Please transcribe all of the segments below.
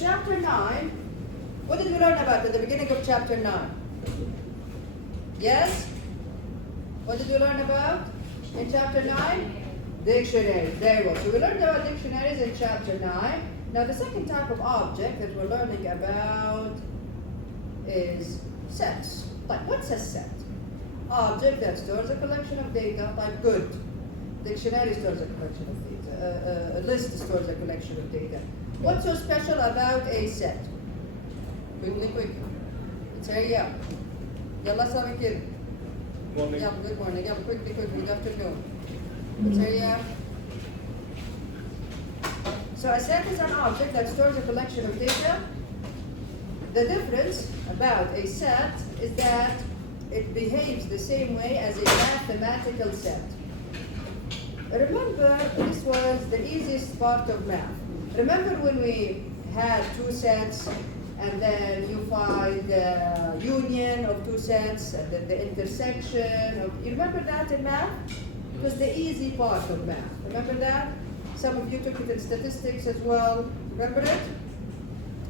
chapter 9, what did we learn about at the beginning of chapter 9? Yes? What did we learn about in chapter 9? Dictionaries. Very well. So we learned about dictionaries in chapter 9. Now the second type of object that we're learning about is sets. Like, what's a set? Object that stores a collection of data, like good. Dictionary stores a collection of data. A list stores a collection of data. What's so special about a set? Quickly. Let's hurry up. Yalla Sami kid. Morning. Yeah, good morning. Yeah, quickly. Good afternoon. Let's hurry up. So a set is an object that stores a collection of data. The difference about a set is that it behaves the same way as a mathematical set. Remember, this was the easiest part of math. Remember when we had two sets and then you find the union of two sets and then the intersection of, you remember that in math? It was the easy part of math. Remember that? Some of you took it in statistics as well. Remember it?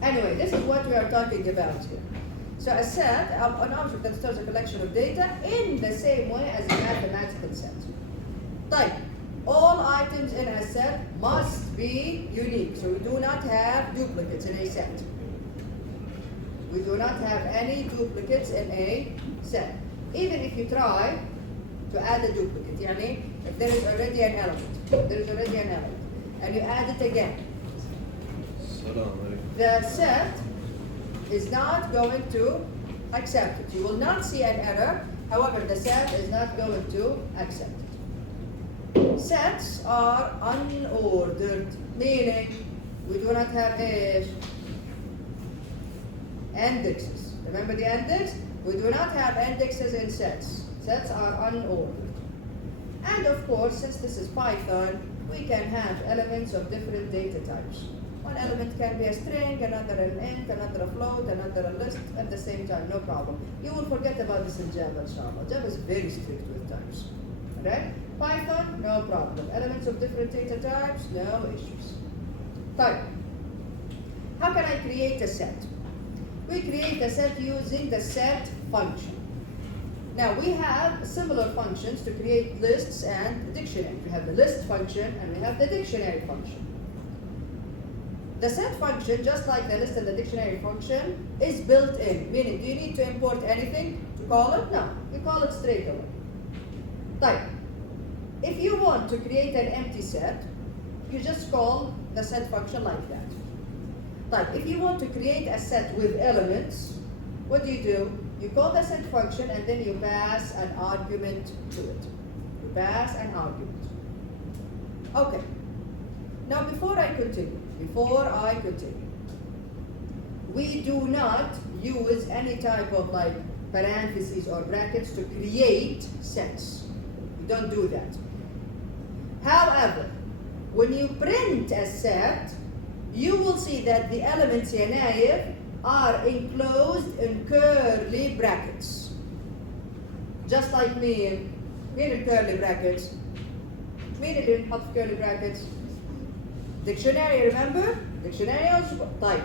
Anyway, this is what we are talking about here. So a set, an object that stores a collection of data in the same way as a mathematical set. Type. All items in a set must be unique. So we do not have duplicates in a set. We do not have any duplicates in a set. Even if you try to add a duplicate, yani, if there is already an element, and you add it again, the set is not going to accept it. You will not see an error, however, the set is not going to accept it. Sets are unordered, meaning we do not have indexes. Remember the index? We do not have indexes in sets. Sets are unordered. And of course, since this is Python, we can have elements of different data types. One element can be a string, another an int, another a float, another a list at the same time, no problem. You will forget about this in Java, inshallah. Java is very strict with types. Okay? Python, no problem. Elements of different data types, no issues. Type. How can I create a set? We create a set using the set function. Now we have similar functions to create lists and dictionaries. We have the list function and we have the dictionary function. The set function, just like the list and the dictionary function, is built in. Meaning, do you need to import anything to call it? No, you call it straight away. Type. If you want to create an empty set, you just call the set function like that. Type. If you want to create a set with elements, what do? You call the set function and then you pass an argument to it. You pass an argument. Okay. Now before I continue, we do not use any type of like parentheses or brackets to create sets. We don't do that. However, when you print a set, you will see that the elements يا نايف are enclosed in curly brackets. Just like me in curly brackets. مين اللي بنحط في curly brackets? Dictionary, remember? Dictionary also type.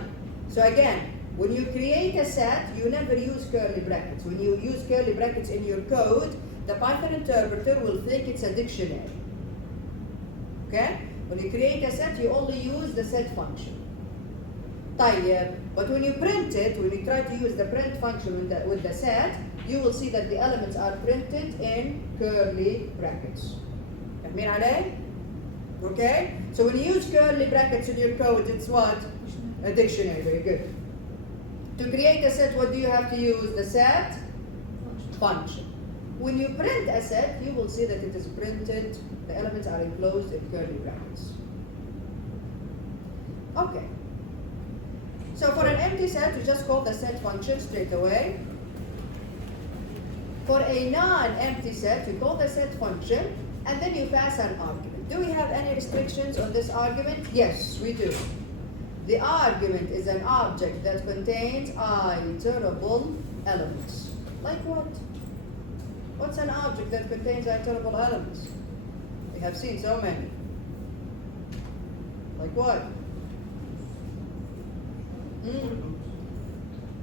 So again, when you create a set, you never use curly brackets. When you use curly brackets in your code, the Python interpreter will think it's a dictionary. Okay? When you create a set, you only use the set function. طيب, but when you print it, when you try to use the print function with the set, you will see that the elements are printed in curly brackets. فاهمين علي? Okay? So when you use curly brackets in your code, it's what? A dictionary. Very good. To create a set, what do you have to use? The set function. When you print a set, you will see that it is printed, the elements are enclosed in curly brackets. Okay. So for an empty set, you just call the set function straight away. For a non-empty set, you call the set function, and then you pass an argument. Do we have any restrictions on this argument? Yes, we do. The argument is an object that contains iterable elements. Like what? What's an object that contains iterable elements? We have seen so many. Like what?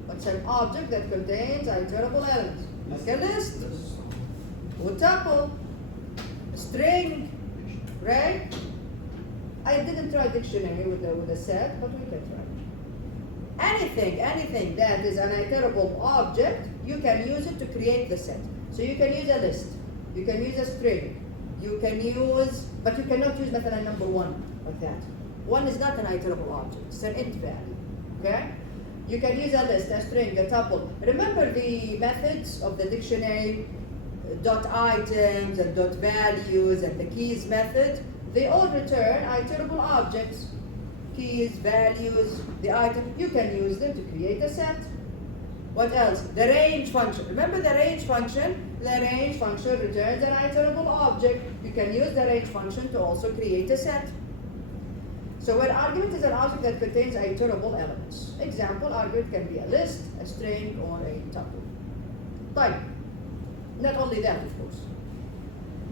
What's an object that contains iterable elements? Like a list, a tuple, a string, right? I didn't try dictionary with a set, but we can try. Anything that is an iterable object, you can use it to create the set. So you can use a list, you can use a string, you can use, but you cannot use مثلا number 1 like that. 1 is not an iterable object, it's an int value, okay? You can use a list, a string, a tuple. Remember the methods of the dictionary, dot items and dot values and the keys method? They all return iterable objects. Keys, values, the item, you can use them to create a set. What else? The range function. Remember the range function? The range function returns an iterable object. You can use the range function to also create a set. So an argument is an object that contains iterable elements. Example, argument can be a list, a string, or a tuple. Type. Not only that, of course.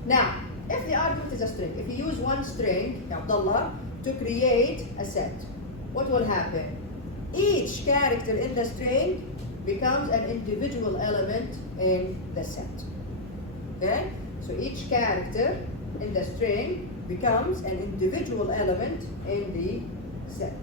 Now, if the argument is a string, if you use one string, Abdullah, to create a set, what will happen? Each character in the string becomes an individual element in the set. Okay? So each character in the string becomes an individual element in the set.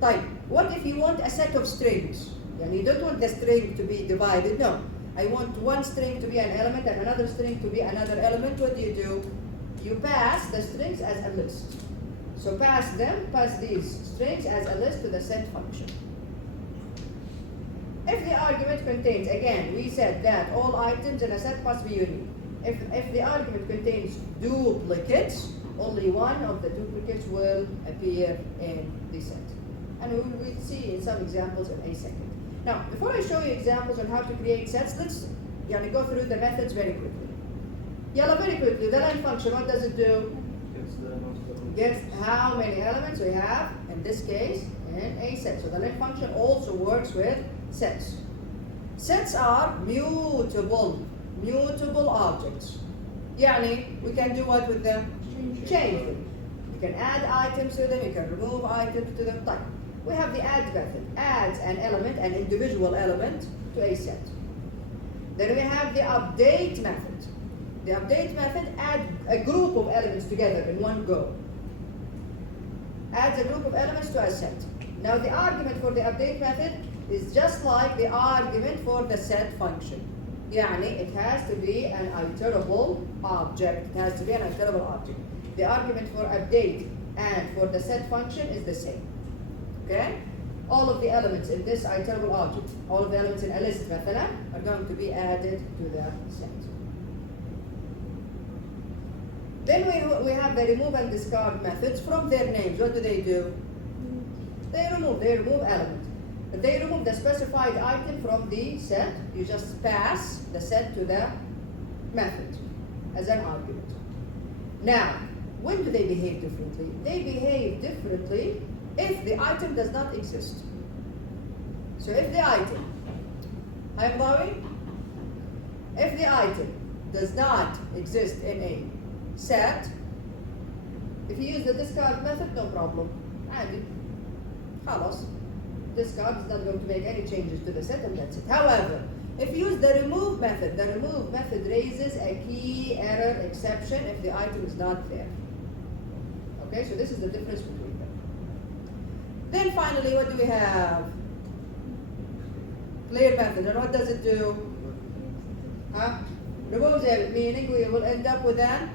Type. What if you want a set of strings? And you don't want the string to be divided. No. I want one string to be an element and another string to be another element. What do? You pass the strings as a list. So pass these strings as a list to the set function. If the argument contains, again, we said that all items in a set must be unique. If the argument contains duplicates, only one of the duplicates will appear in the set. And we will see in some examples in a second. Now, before I show you examples on how to create sets, let's go through the methods very quickly. Very quickly, the len function, what does it do? Gets how many elements we have, in this case, in a set. So the len function also works with sets. Sets are mutable objects. We can do what with them? Change them. You can add items to them, you can remove items to them. Type. We have the add method, adds an element, an individual element, to a set. Then we have the update method. The update method adds a group of elements together in one go. Adds a group of elements to a set. Now the argument for the update method is just like the argument for the set function. It has to be an iterable object. The argument for update and for the set function is the same. Okay? All of the elements in this iterable object, all of the elements in a list مثلا, are going to be added to the set. Then we have the remove and discard methods from their names. What do? They remove elements. If they remove the specified item from the set, you just pass the set to the method as an argument. Now, when do they behave differently? They behave differently if the item does not exist. So if the item, if the item does not exist in a set, if you use the discard method, no problem. And خلاص. Discard is not going to make any changes to the set, and that's it. However, if you use the remove method raises a key error exception if the item is not there. Okay, so this is the difference between them. Then finally, what do we have? Clear method, and what does it do? Removes it, meaning we will end up with an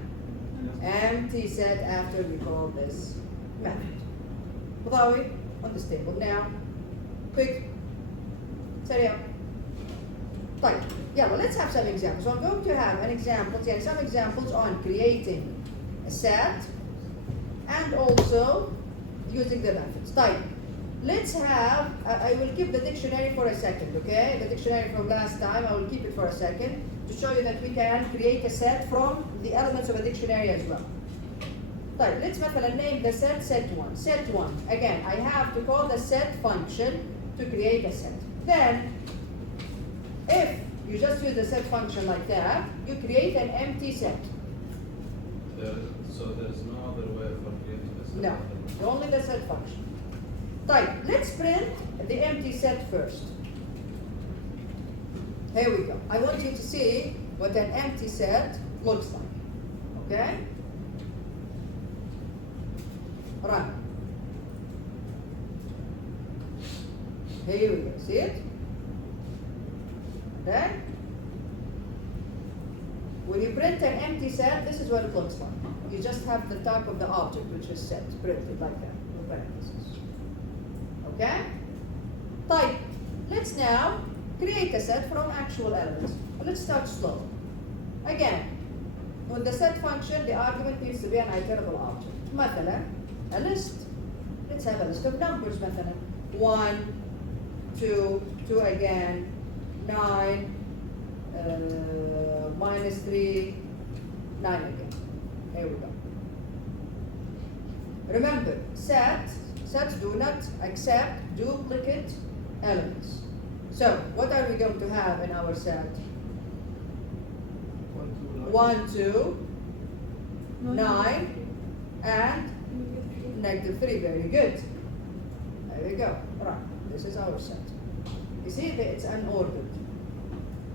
empty set after we call this method. Mudawi, on this table now. Quick. Sorry. Right. Well, let's have some examples. So I'm going to have some examples on creating a set and also using the methods. Type. Let's have, I will keep the dictionary for a second, okay? The dictionary from last time, I will keep it for a second to show you that we can create a set from the elements of a dictionary as well. Right, let's name the set set1. Set1. Again, I have to call the set function to create a set. Then, if you just use the set function like that, you create an empty set. So there's no other way of creating a set? No, only the set function. طيب, let's print the empty set first. Here we go. I want you to see what an empty set looks like. Okay? Run. Here we go. See it? Okay? When you print an empty set, this is what it looks like. You just have the type of the object, which is set, printed like that, with parentheses. Okay? Type. Let's now create a set from actual elements. Let's start slow. Again, with the set function, the argument needs to be an iterable object. مثلا, a list. Let's have a list of numbers. مثلا, 1, 2, 2 again, 9, minus 3, 9 again. Here we go. Remember, sets do not accept duplicate elements. So, what are we going to have in our set? 1, 2, 9, and -3. Very good. There we go. Right. This is our set. You see that it's unordered.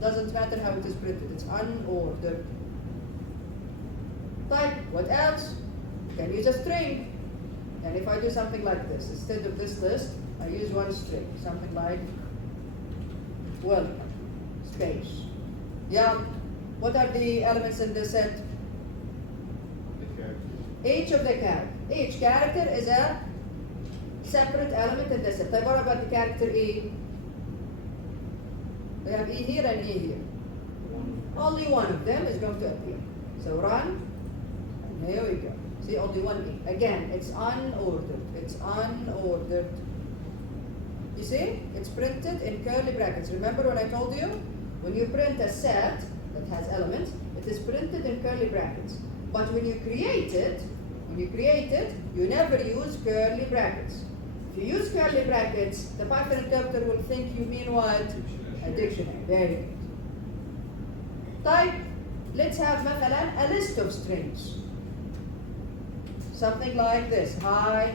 Doesn't matter how it is printed. It's unordered. Type. What else? You can use a string. And if I do something like this, instead of this list, I use one string. Something like welcome, space. Yeah. What are the elements in the set? The characters. Each of the characters. Each character is a separate element in the set. What about the character E? We have E here and E here. Only one of them is going to appear. So run, and here we go. See, only one E. Again, it's unordered. It's unordered. You see, it's printed in curly brackets. Remember when I told you? When you print a set that has elements, it is printed in curly brackets. But when you create it, you never use curly brackets. If you use curly brackets, the Python interpreter will think you mean what? A dictionary. Very good. Type. Let's have مثلا a list of strings. Something like this. Hi,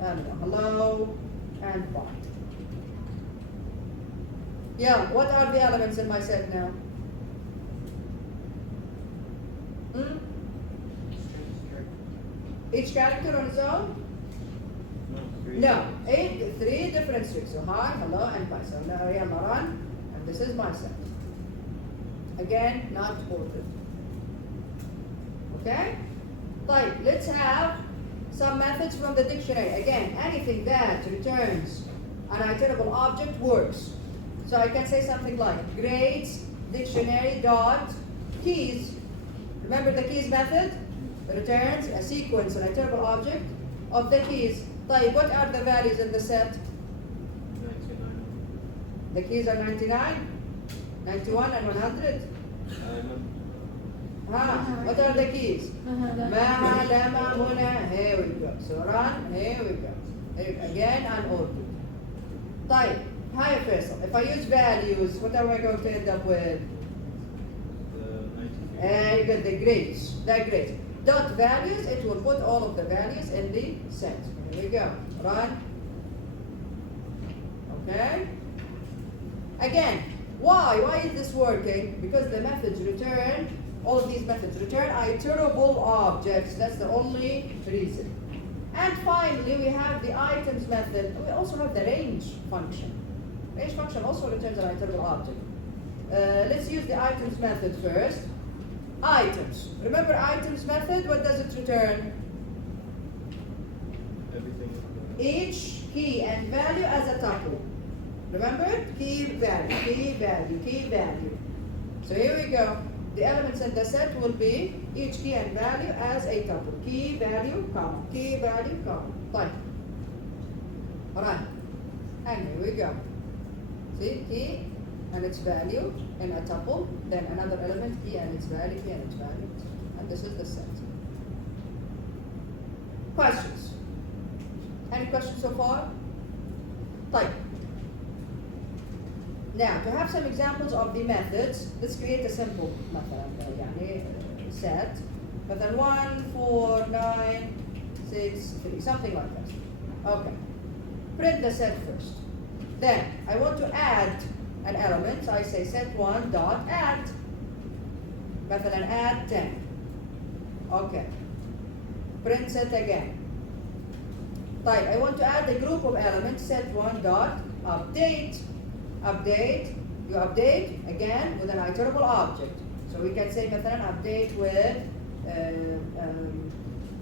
and hello, and bye. Yeah, what are the elements in my set now? Each character on its own? No, 3 different strings. So hi, hello, and bye. So now I am run, and this is my set. Again, not ordered. Okay? Right, let's have some methods from the dictionary. Again, anything that returns an iterable object works. So I can say something like grades dictionary dot keys. Remember the keys method? Returns a sequence, an iterable object of the keys. Like, what are the values in the set? 99. The keys are 99, 91, and 100. What are the keys? Ma, lama, muna. Here we go. So run. Here we go. Again, unordered. Type. Hi, Faisal. If I use values, what am I going to end up with? You got the grades. The grades. Dot values, it will put all of the values in the set. Here we go. Run. Okay. Again, why is this working? Because the methods return, all of these methods return iterable objects. That's the only reason. And finally, we have the items method. We also have the range function. Range function also returns an iterable object. Let's use the items method first. Items. Remember items method, what does it return? Everything. Each key and value as a tuple. Remember? Key, value, key, value, key, value. So here we go. The elements in the set will be each key and value as a tuple. Key, value, comma. Key, value, comma. Fine. Run. And here we go. See? Key and its value in a tuple. Then another element, key and its value, key and its value. And this is the set. Questions? Any questions so far? Type. Now, to have some examples of the methods, let's create a simple method, set. Method 1, 4, 9, 6, 3, something like that. Okay. print the set first. Then I want to add an element, so I say set1 dot add. مثلا add 10. Okay. Print set again. طيب, I want to add a group of elements, set1 dot update. Update, you update again with an iterable object. So we can say مثلا update with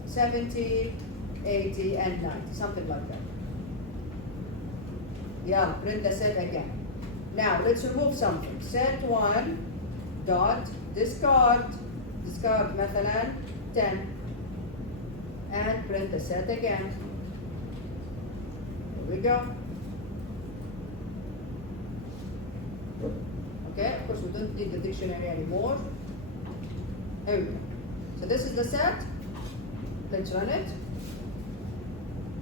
70, 80, and 90, something like that. Yeah, print the set again. Now let's remove something. Set1 dot discard مثلا 10, and print the set again. Here we go. Okay, of course we don't need the dictionary anymore. Here we go. So this is the set. Let's run it.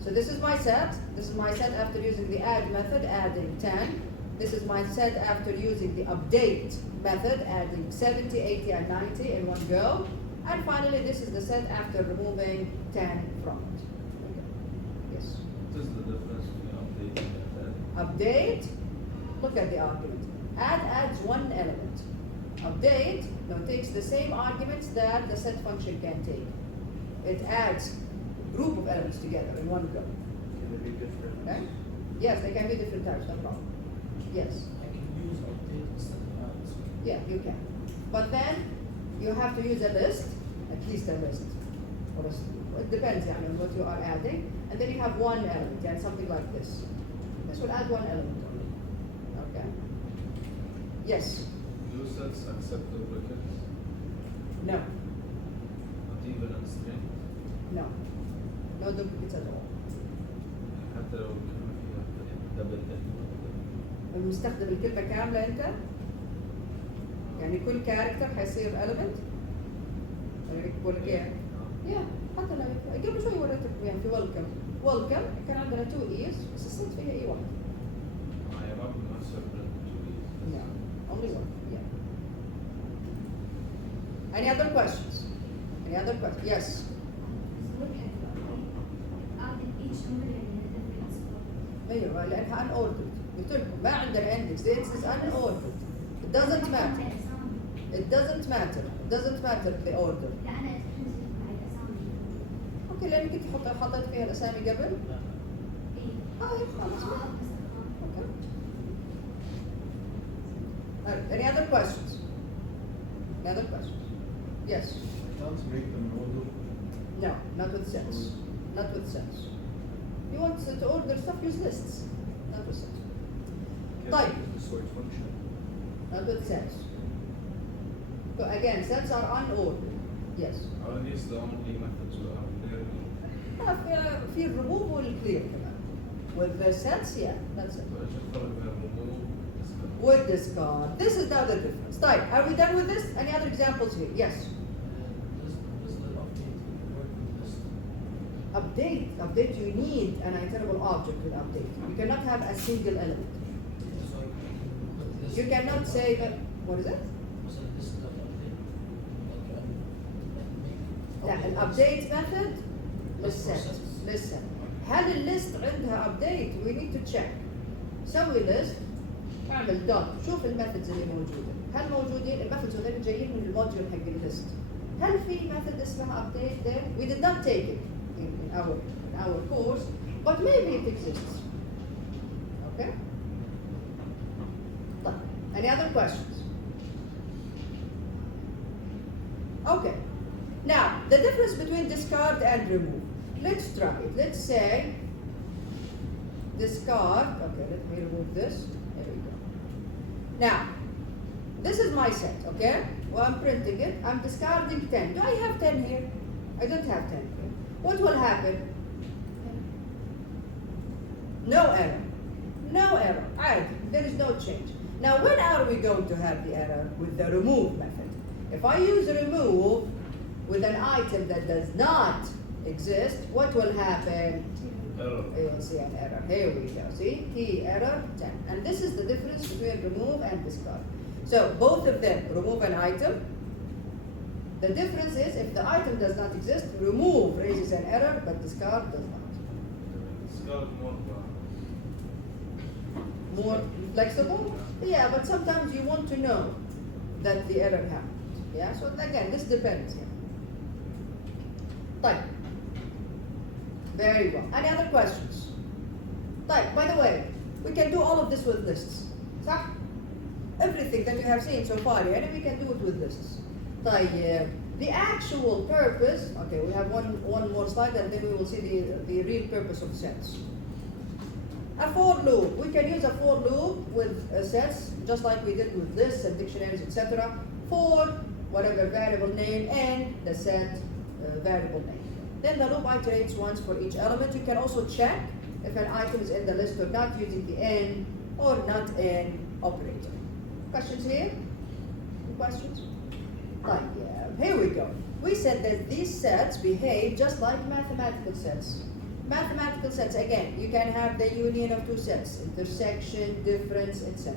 So this is my set. This is my set after using the add method, adding 10. This is my set after using the update method, adding 70, 80, and 90 in one go. And finally, this is the set after removing 10 from it. Okay. Yes. What is the difference between update and add? Update, look at the argument. Add adds one element. Update now takes the same arguments that the set function can take. It adds a group of elements together in one go. Can it be different? Okay? Yes, they can be different types, no problem. Yes. I can use update instead of add. Yeah, you can. But then you have to use a list, at least a list. Or it depends on what you are adding. And then you have one element, and something like this. This will add one element only. Okay. Yes. Do sets accept duplicates? No. Not even in string? No. No duplicates at all. حتى لو كان فيها دبل المستخدم الكلمة كاملة أنت؟ يعني كل كاركتر حيصير element؟ يعني بقول لك إيه؟ يا حتى لو قبل شوي وريتك يعني في welcome كان عندنا 2 e's بس الصوت فيها اي واحد. هي ما بتمثل Yeah, only one. Yeah. Any other questions? Any other questions? Yes. ايوه لانها unordered. قلت لكم ما عندنا index. The index is unordered. It doesn't matter. It doesn't matter. It doesn't matter the order. اوكي لانك انت حطيت فيها الاسامي قبل. خلاص. Okay. Any other questions? Any other questions? Yes. Can't make them in order. No, not with sets. Not with sets. You want to order stuff, use lists. Not with sets. طيب. The sort function. Not with sets. So again, sets are unordered. Yes. Are these the only methods we have there? في الريموف والكلير كمان. With the sets, yeah, that's it. فايش الفرق بين remove discard؟ With discard. This is the other difference. طيب, are we done with this? Any other examples here? Yes. Does the update work with this? Update, you need an iterable object with update. You cannot have a single element. So I can put this. You cannot say that, what is it? So this is the update. لا, Okay. الupdate method, That's listen, process. listen. هل الليست عندها update؟ We need to check. سوي list، اعمل dot، شوف الميثودز اللي موجودة. هل موجودين؟ الميثودز غير جايين من الموديول حق الليست. هل في method اسمها update there? We did not take it in our course, but maybe it exists. Okay? طيب, any other questions? Okay. Now, the difference between discard and remove. Let's try it. Let's say discard. Okay, let me remove this. There we go. Now, this is my set, okay? Well, I'm printing it. I'm discarding 10. Do I have 10 here? I don't have 10 here. What will happen? No error. No error. Right. There is no change. Now, when are we going to have the error? With the remove method. If I use remove with an item that does not exist, what will happen? Error. You will see an error. Here we go. See? T error 10. And this is the difference between remove and discard. So both of them remove an item. The difference is if the item does not exist, remove raises an error, but discard does not. Discard more more flexible. Yeah, but sometimes you want to know that the error happened. Yeah, so again, this depends. Yeah. طيب. Very well. Any other questions? طيب, by the way, we can do all of this with lists. صح? Everything that you have seen so far, yeah, we can do it with lists. طيب. The actual purpose, okay, we have one more slide and then we will see the real purpose of sets. A for loop. We can use a for loop with sets, just like we did with lists and dictionaries, etc. For whatever variable name and the set variable name. Then the loop iterates once for each element. You can also check if an item is in the list or not using the n or not n operator. Questions here? Any questions? Like, yeah, here we go. We said that these sets behave just like mathematical sets. Mathematical sets, again, you can have the union of two sets, intersection, difference, etc.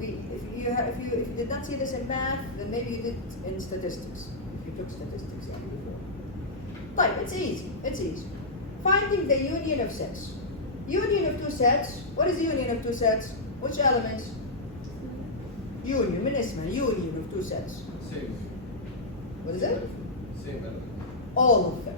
If you did not see this in math, then maybe you did in statistics. If you took statistics before. But it's easy. It's easy. Finding the union of sets. Union of two sets. What is the union of two sets? Which elements? Union. من اسمها union of two sets. Same. What is it? Same element. All of them.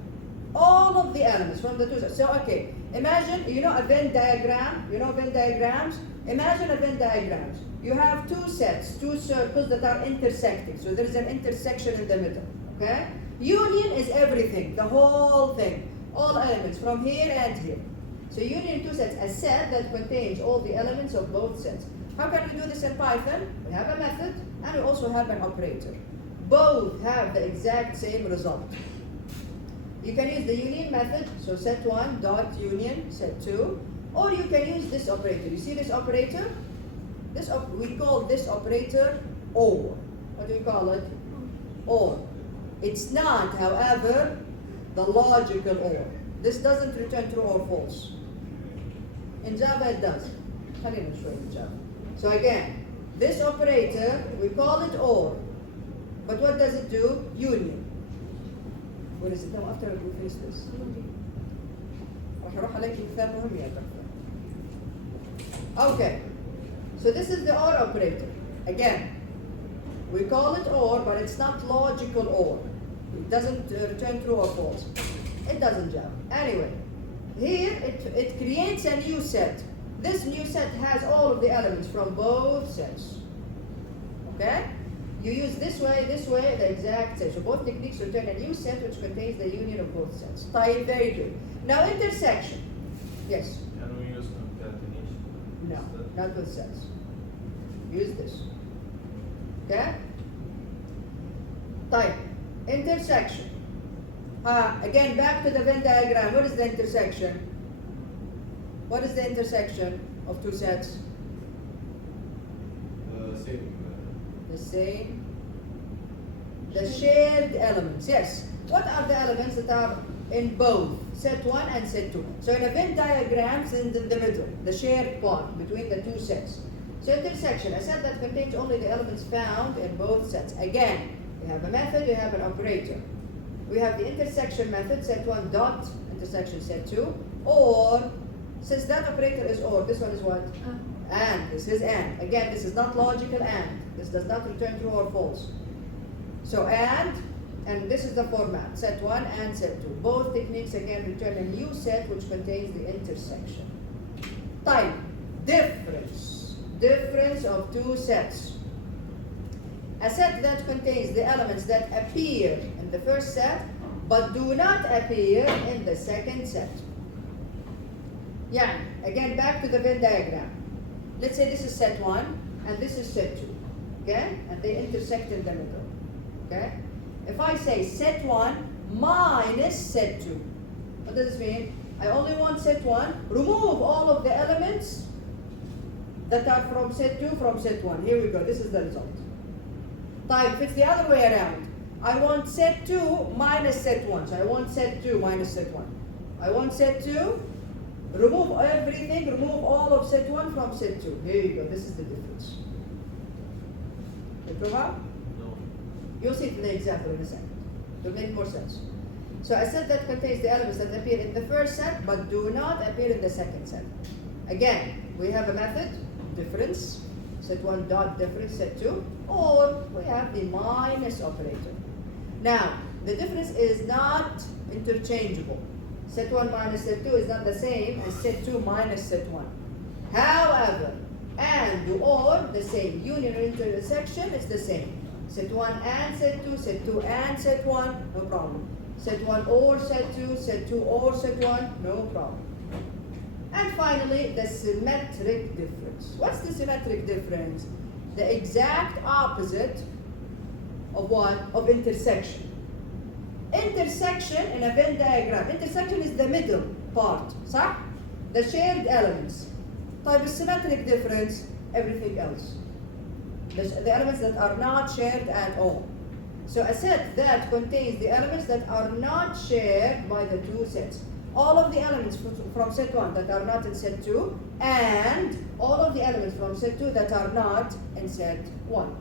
All of the elements from the two sets. So, okay, imagine, you know a Venn diagram? You know Venn diagrams? Imagine a Venn diagrams. You have two sets, two circles that are intersecting. So there is an intersection in the middle, okay? Union is everything, the whole thing. All elements from here and here. So union two sets, a set that contains all the elements of both sets. How can we do this in Python? We have a method and we also have an operator. Both have the exact same result. You can use the union method, so set1 dot union set2, or you can use this operator. You see this operator? We call this operator OR. What do we call it? OR. It's not, however, the logical OR. This doesn't return true or false. In Java it does. خلينا نشوي in Java. So again, this operator, we call it OR. But what does it do? Union. What is it now after we finish this? راح اروح عليك مثال مهم يا دكتور. Okay. So this is the OR operator. Again, we call it OR, but it's not logical OR. It doesn't return true or false. It doesn't Java. Anyway, here it creates a new set. This new set has all of the elements from both sets. Okay? You use this way, the exact set. So both techniques return a new set which contains the union of both sets. Type, very good. Now intersection. Yes? Can we use concatenation? No, instead? not with sets. Use this. Okay? Type. Intersection. Again, back to the Venn diagram. What is the intersection? What is the intersection of two sets? Same. The same. The shared elements, yes. What are the elements that are in both set 1 and set 2? So in a Venn diagram, it's in the middle, the shared part between the two sets. So intersection, a set that contains only the elements found in both sets. Again, we have a method, we have an operator. We have the intersection method, set 1 dot intersection set 2, or since that operator is OR, this one is what? And. This is AND. Again, this is not logical AND. This does not return true or false. So and this is the format, set 1 and set 2. Both techniques again return a new set which contains the intersection. Type, difference. Difference of two sets. A set that contains the elements that appear in the first set but do not appear in the second set. Yeah, again back to the Venn diagram. Let's say this is set 1 and this is set 2. Okay? And they intersect in the middle. Okay? If I say set 1 minus set 2, what does this mean? I only want set 1, remove all of the elements that are from set 2 from set 1. Here we go, this is the result. Type, if it's the other way around, I want set 2 minus set 1. So I want set 2 minus set 1. I want set 2, remove everything, remove all of set 1 from set 2. Here you go, this is the difference. You No. You'll see it in the example in a second. To make more sense. So a set that contains the elements that appear in the first set but do not appear in the second set. Again, we have a method, difference, set 1 dot difference, set 2, or we have the minus operator. Now, the difference is not interchangeable. Set 1 minus set 2 is not the same as set 2 minus set 1. However, and or the same. Union or intersection is the same. Set 1 and set 2, set 2 and set 1, no problem. Set 1 or set 2, set 2 or set 1, no problem. And finally, the symmetric difference. What's the symmetric difference? The exact opposite of what? Of intersection. Intersection in a Venn diagram. Intersection is the middle part, صح? The shared elements. طيب symmetric difference, everything else. The elements that are not shared at all. So a set that contains the elements that are not shared by the two sets. All of the elements from set 1 that are not in set 2, and all of the elements from set 2 that are not in set 1.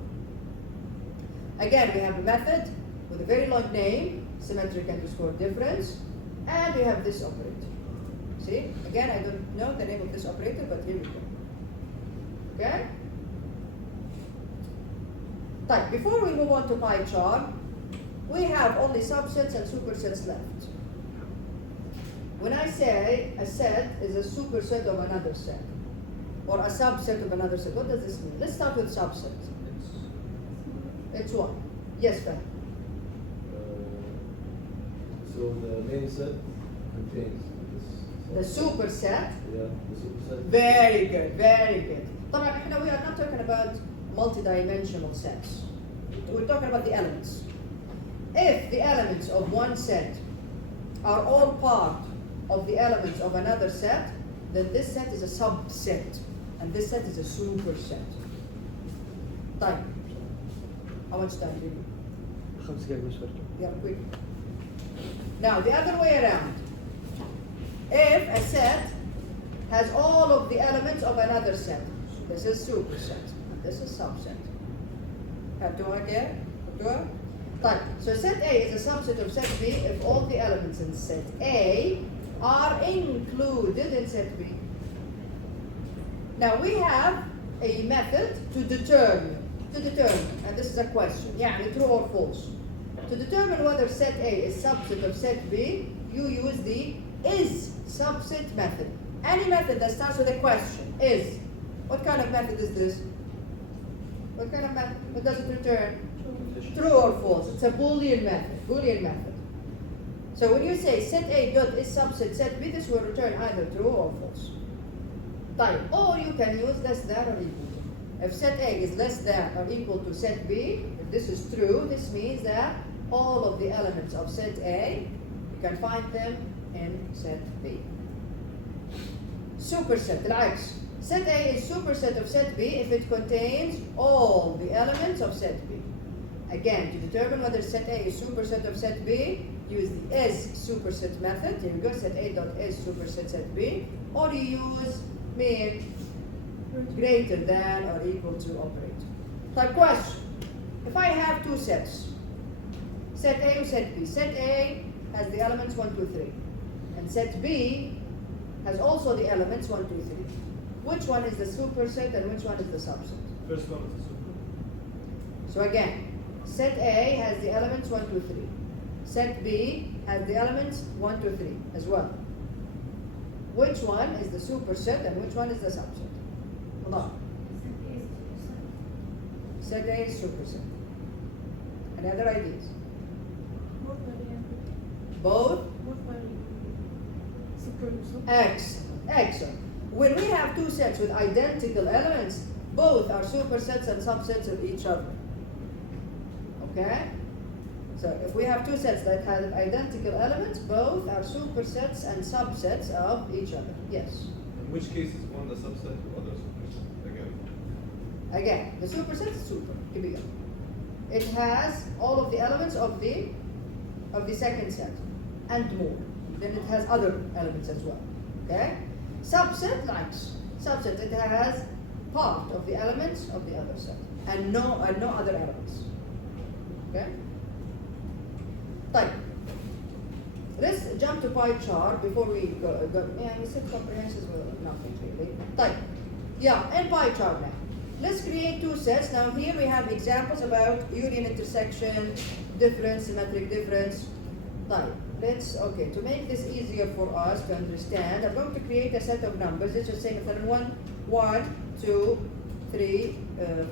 Again, we have a method with a very long name, symmetric underscore difference, and we have this operator. See? Again, I don't know the name of this operator, but here we go. Okay? Right, before we move on to pie chart, we have only subsets and supersets left. When I say a set is a superset of another set, or a subset of another set, what does this mean? Let's start with subset. It's what? Yes, Ben. So the main set contains The superset. Yeah, the superset. Very good, very good. طبعا احنا we are not talking about multi-dimensional sets. We're talking about the elements. If the elements of one set are all part of the elements of another set, then this set is a subset, and this set is a superset. طيب. How much time do you need? 5 دقايق بس برجع. Yeah, quick. Now, the other way around. If a set has all of the elements of another set, this is superset, and this is subset. Have to work here? Good? Right. So set A is a subset of set B if all the elements in set A are included in set B. Now we have a method to determine, and this is a question, يعني true or false. To determine whether set A is subset of set B, you use the is subset method. Any method that starts with a question, is. What kind of method is this? What kind of method? What does it return? True or false? It's a Boolean method. So when you say set A dot is subset set B, this will return either true or false. Type. Or you can use less than or equal to. If set A is less than or equal to set B, if this is true, this means that all of the elements of set A, you can find them in set B. Superset, العكس. Set A is superset of set B if it contains all the elements of set B. Again, to determine whether set A is superset of set B, use the is superset method. Here we go, set A dot is superset set B, or you use make greater than or equal to operator. Type question. If I have two sets, set A or set B, set A has the elements 1, 2, 3, and set B has also the elements 1, 2, 3. Which one is the superset and which one is the subset? First one is the super. So again, set A has the elements 1, 2, 3. Set B has the elements 1, 2, 3 as well. Which one is the superset and which one is the subset? Hold on. Set A is superset. Any other ideas? Both? Excellent, excellent. When we have two sets with identical elements, both are supersets and subsets of each other. Okay? So if we have two sets that have identical elements, both are supersets and subsets of each other. Yes. In which case is one the subset of other superset again? Again, the superset is super. كبير. It has all of the elements of the second set and more. Then it has other elements as well. Okay? Subset likes. Subset, it has part of the elements of the other set and no other elements. Okay? طيب. Let's jump to pie chart before we go. Yeah, we said comprehensions were nothing really. طيب. Yeah, and pie chart now. Let's create two sets. Now here we have examples about union, intersection, difference, symmetric difference. Right. Okay, to make this easier for us to understand, I'm going to create a set of numbers. Let's just say مثلا 1, 2, 3,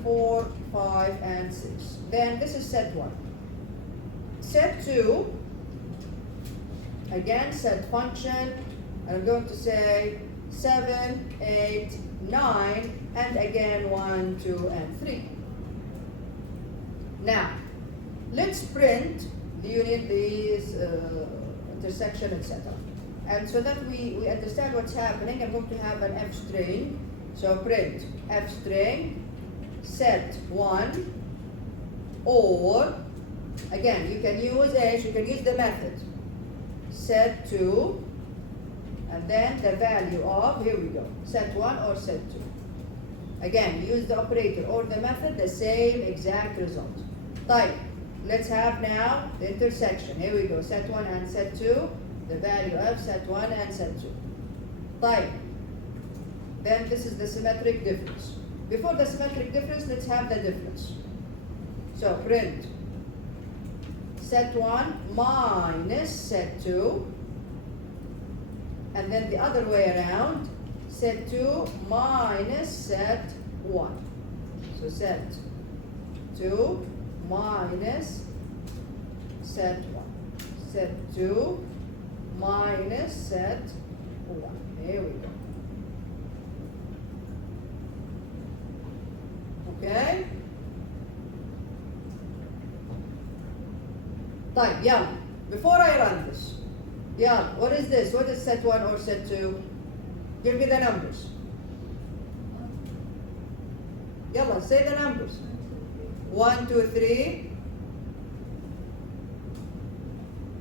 4, 5, and 6. Then this is set 1. Set 2, again, set function. I'm going to say 7, 8, 9, and again 1, 2, and 3. Now, let's print the union, the intersection, etc. And so that we understand what's happening, I'm going to have an f string. So print f string set 1, or again you can use the method set 2, and then the value of, here we go, set 1 or set 2. Again, use the operator or the method, the same exact result. Type. Let's have now the intersection. Here we go, set 1 and set 2, the value of set 1 and set 2. Type. Then this is the symmetric difference. Before the symmetric difference, let's have the difference. So print set 1 minus set 2, and then the other way around, set 2 minus set 1. So set 2 minus set 1. Set 2 minus set 1. Here we go. Okay? طيب يلا, before I run this, yeah, what is this? What is set 1 or set 2? Give me the numbers. Yalla, say the numbers. 1, 2, 3.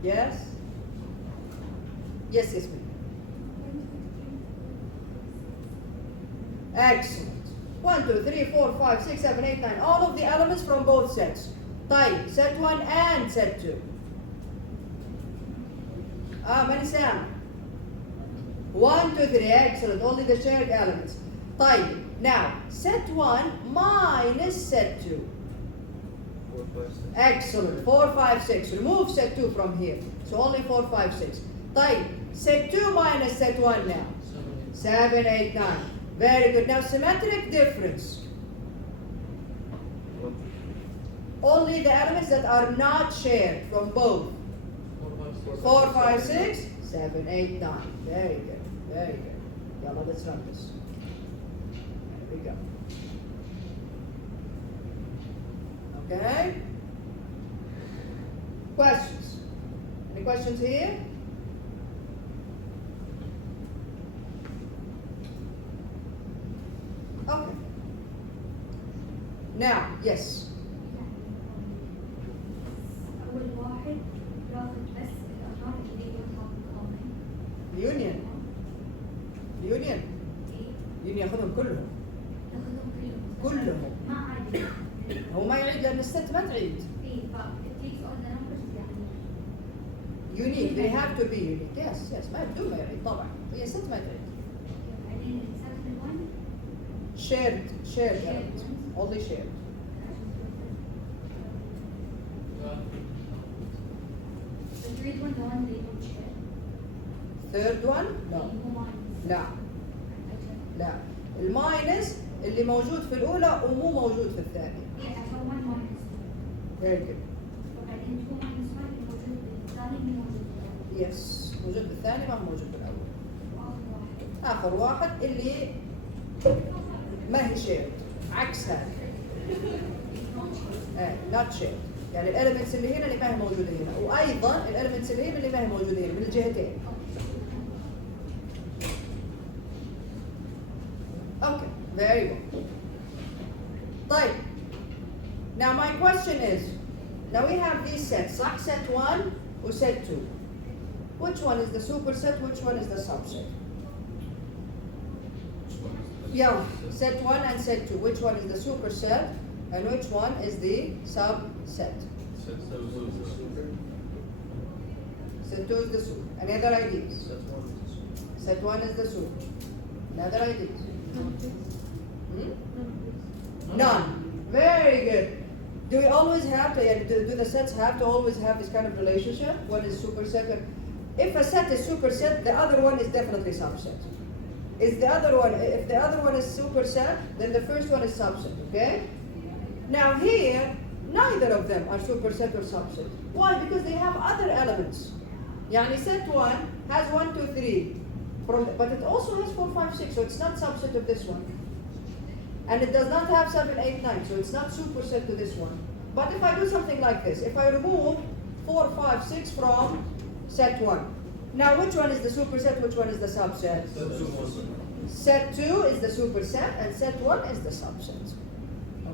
Yes? Yes, yes, ma'am. Excellent. 1, 2, 3, 4, 5, 6, 7, 8, 9. All of the elements from both sets. طيب, set 1 and set 2. Many Sam. 1, 2, 3. Excellent. Only the shared elements. طيب. Now, set 1 minus set 2. 4, 5, 6. Excellent. 4, 5, 6. Remove set 2 from here. So only 4, 5, 6. طيب. Set 2 minus set 1 now. 7, 8, 9. Very good. Now, symmetric difference. Only the elements that are not shared from both. 4, 5, 6, 7, 8, 9. Very good. Very good. Yalla, let's run this. There we go. Okay? Questions? Any questions here? Okay. Now, yes. أول واحد ياخذ بس الأرقام اللي يوضعها بالقوانين. Union. Union. إيه؟ Union ياخذهم كلهم. ياخذهم كلهم. ما عاد. هو ما يعيد لأن الست ما تعيد. إيه ف it takes all the numbers يعني. Unique. They have to be unique. Yes, yes. ما بدون ما يعيد طبعا. هي ست ما تعيد. بعدين second one. Shared elements. Only shared. The third one, the one they don't share. Third one? No. هو minus. لا. لا. الماينس اللي موجود في الأولى ومو موجود في الثانية. إيه عشان one minus two. Very good. وبعدين two minus one اللي موجود بالثاني اللي موجود بالأول. Yes. موجود بالثاني ما هو موجود بالأول. وآخر واحد. آخر واحد اللي ما هي shared. عكس هذا. not shared. يعني الاليمنتس اللي هنا اللي ما هي موجودة هنا، وأيضا الاليمنتس اللي هنا اللي ما هي موجودة هنا من الجهتين. Okay, very good. طيب. Now my question is, now we have these sets, صح? Set 1 و set 2. Which one is the superset? Which one is the subset? Yeah, set 1 and set 2. Which one is the superset and which one is the subset? Set 2 is the super. Any other ideas? Set 1 is the super. Set 1 is the super. Any other ideas? Hmm? None. Very good. Do we always have to, do the sets have to always have this kind of relationship? One is superset. If a set is superset, the other one is definitely subset. If the other one is superset, then the first one is subset, okay? Now here, neither of them are superset or subset. Why? Because they have other elements. Yani set 1 has 1, 2, 3, but it also has 4, 5, 6, so it's not subset of this one. And it does not have 7, 8, 9, so it's not superset to this one. But if I do something like this, if I remove 4, 5, 6 from set 1, now which one is the superset, which one is the subset? Set 2 is the superset and set 1 is the subset.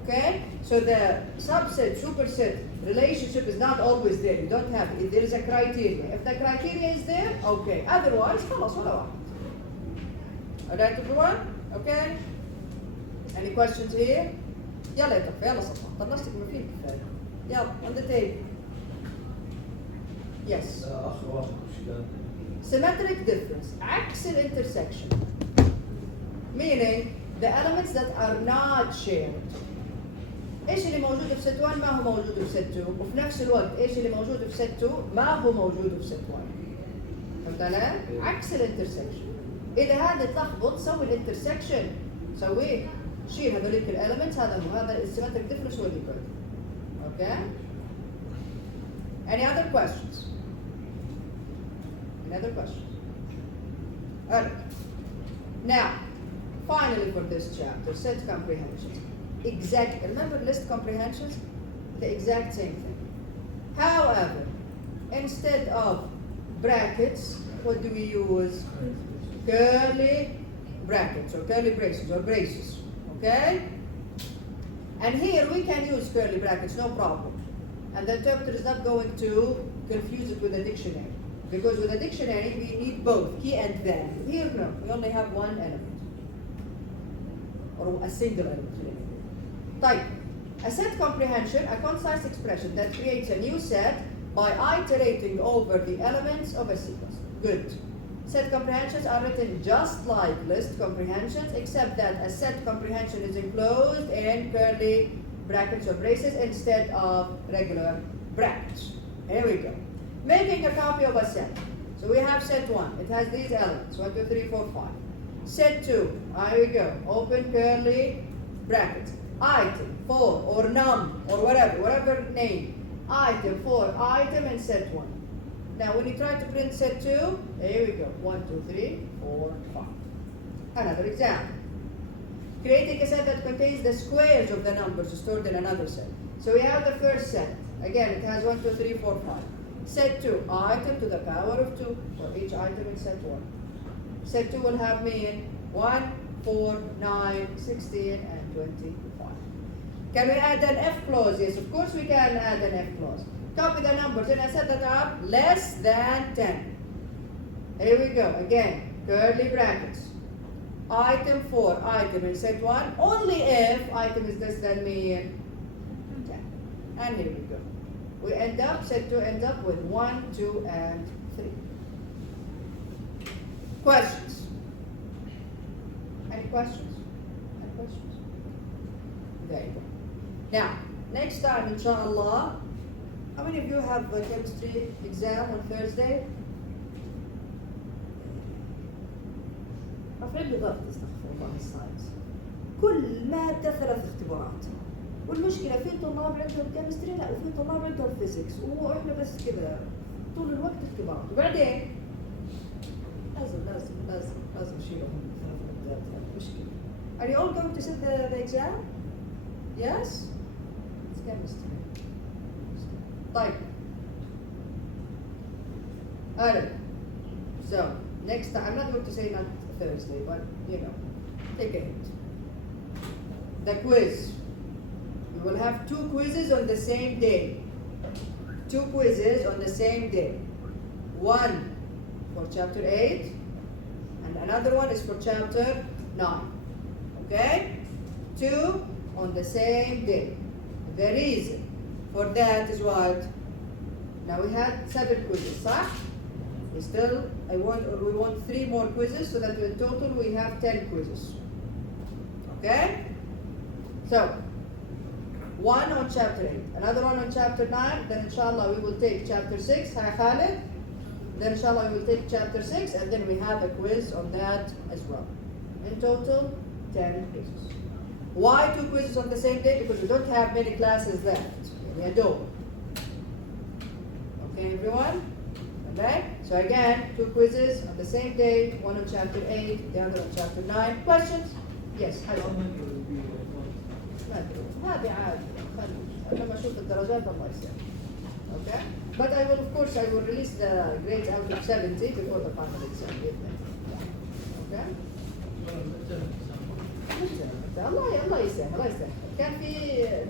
Okay? So the subset, superset relationship is not always there. You don't have it. There is a criteria. If the criteria is there, okay. Otherwise, خلاص ولا واحد. Alright everyone? Okay? Any questions here? يلا يا طفل يلا صفا طنشتك ما فيك كفاية. يلا on the table. Yes. أخ واحد وش كان؟ Symmetric difference. عكس intersection. Meaning the elements that are not shared. ايش اللي موجود في ست 1 ما هو موجود في ست 2 وفي نفس الوقت ايش اللي موجود في ست 2 ما هو موجود في ست 1. فهمت علي؟ عكس الانترسكشن. اذا هذا تلخبط سوي الانترسكشن سويه شيل هذوليك الاليمنتس هذا السيمتريك ديفرنس هو اللي يكون. اوكي؟ Any other questions? Any other questions? Alright. Now, finally for this chapter, set comprehensions. Exact, remember list comprehensions? The exact same thing. However, instead of brackets, what do we use? Curly brackets or curly braces or braces, okay? And here we can use curly brackets, no problem. And the interpreter is not going to confuse it with a dictionary. Because with a dictionary, we need both, he and them. Here, no, we only have one element. Or a single element. Type. A set comprehension, a concise expression that creates a new set by iterating over the elements of a sequence. Good. Set comprehensions are written just like list comprehensions, except that a set comprehension is enclosed in curly brackets or braces instead of regular brackets. Here we go. Making a copy of a set. So we have set 1. It has these elements. 1, 2, 3, 4, 5. Set 2. Here we go. Open curly brackets. Item 4 or num or whatever name. Item 4, item and set 1. Now when you try to print set 2, here we go. 1, 2, 3, 4, 5. Another example. Creating a set that contains the squares of the numbers stored in another set. So we have the first set. Again, it has 1, 2, 3, 4, 5. Set 2, item to the power of 2 for each item in set 1. Set 2 will have mean 1, 4, 9, 16, and 25. Can we add an F clause? Yes, of course we can add an F clause. Copy the numbers in a set that are less than 10. Here we go. Again, curly brackets. Item 4, item in set 1, only if item is less than mean 10. And here we go. We end up, set 2 ends up with 1, 2, and 3. Questions? Any questions? Any questions? There you go. Now, next time, inshallah, how many of you have a chemistry exam on Thursday? رافعين لي ضغط استغفر الله الساينس. كل مادة 3 اختبارات. والمشكلة في طلاب عندهم كيمستري لا وفي طلاب عندهم فيزيكس واحنا بس كذا طول الوقت اختبارات وبعدين لازم اشيلهم من 3 مادات هذه مشكلة. Are you all going to sit the exam? Yes? It's chemistry. طيب. Alright. So, next time, I'm not going to say not Thursday, but you know, take a hint. The quiz. We will have 2 quizzes on the same day. 2 quizzes on the same day. One for chapter 8, and another one is for chapter 9. Okay? 2 on the same day. The reason for that is what? Now we had 7 quizzes, صح? We want 3 more quizzes so that in total we have 10 quizzes. Okay? So, one on chapter 8, another one on chapter 9, then inshallah we will take chapter 6, hi Khalid. Then inshallah we will take chapter 6 and then we have a quiz on that as well. In total, 10 quizzes. Why 2 quizzes on the same day? Because we don't have many classes left. We don't. Okay, everyone? Okay? So again, 2 quizzes on the same day, one on chapter 8, the other on chapter 9. Questions? Yes, How حسن. many will be ما أدري. هذه عادي. أنا لما أشوف الدرجات الله يسهل. Okay? But I will, of course, I will release the grades out of 70 before the final exam. Okay? الله يسهل الله يسهل. كان في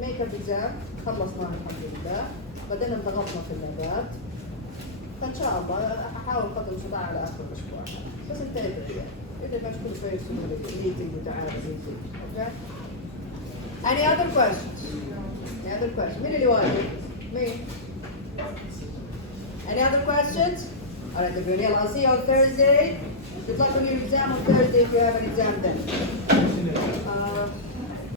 ميك اب اكزام خلصناه الحمد لله، بعدين انضغطنا في اللابات، فان شاء الله احاول قدر المستطاع على اخر الاسبوع، بس انتهيت يعني. اذا مش كل شوي يسوون لي ميتنج وتعالى ميتنج. اوكي؟ Any other questions? Any other questions? مين اللي واجب؟ مين؟ Any other questions? All right, everyone. I'll see you on Thursday. Good luck on your exam on Thursday if you have an exam then.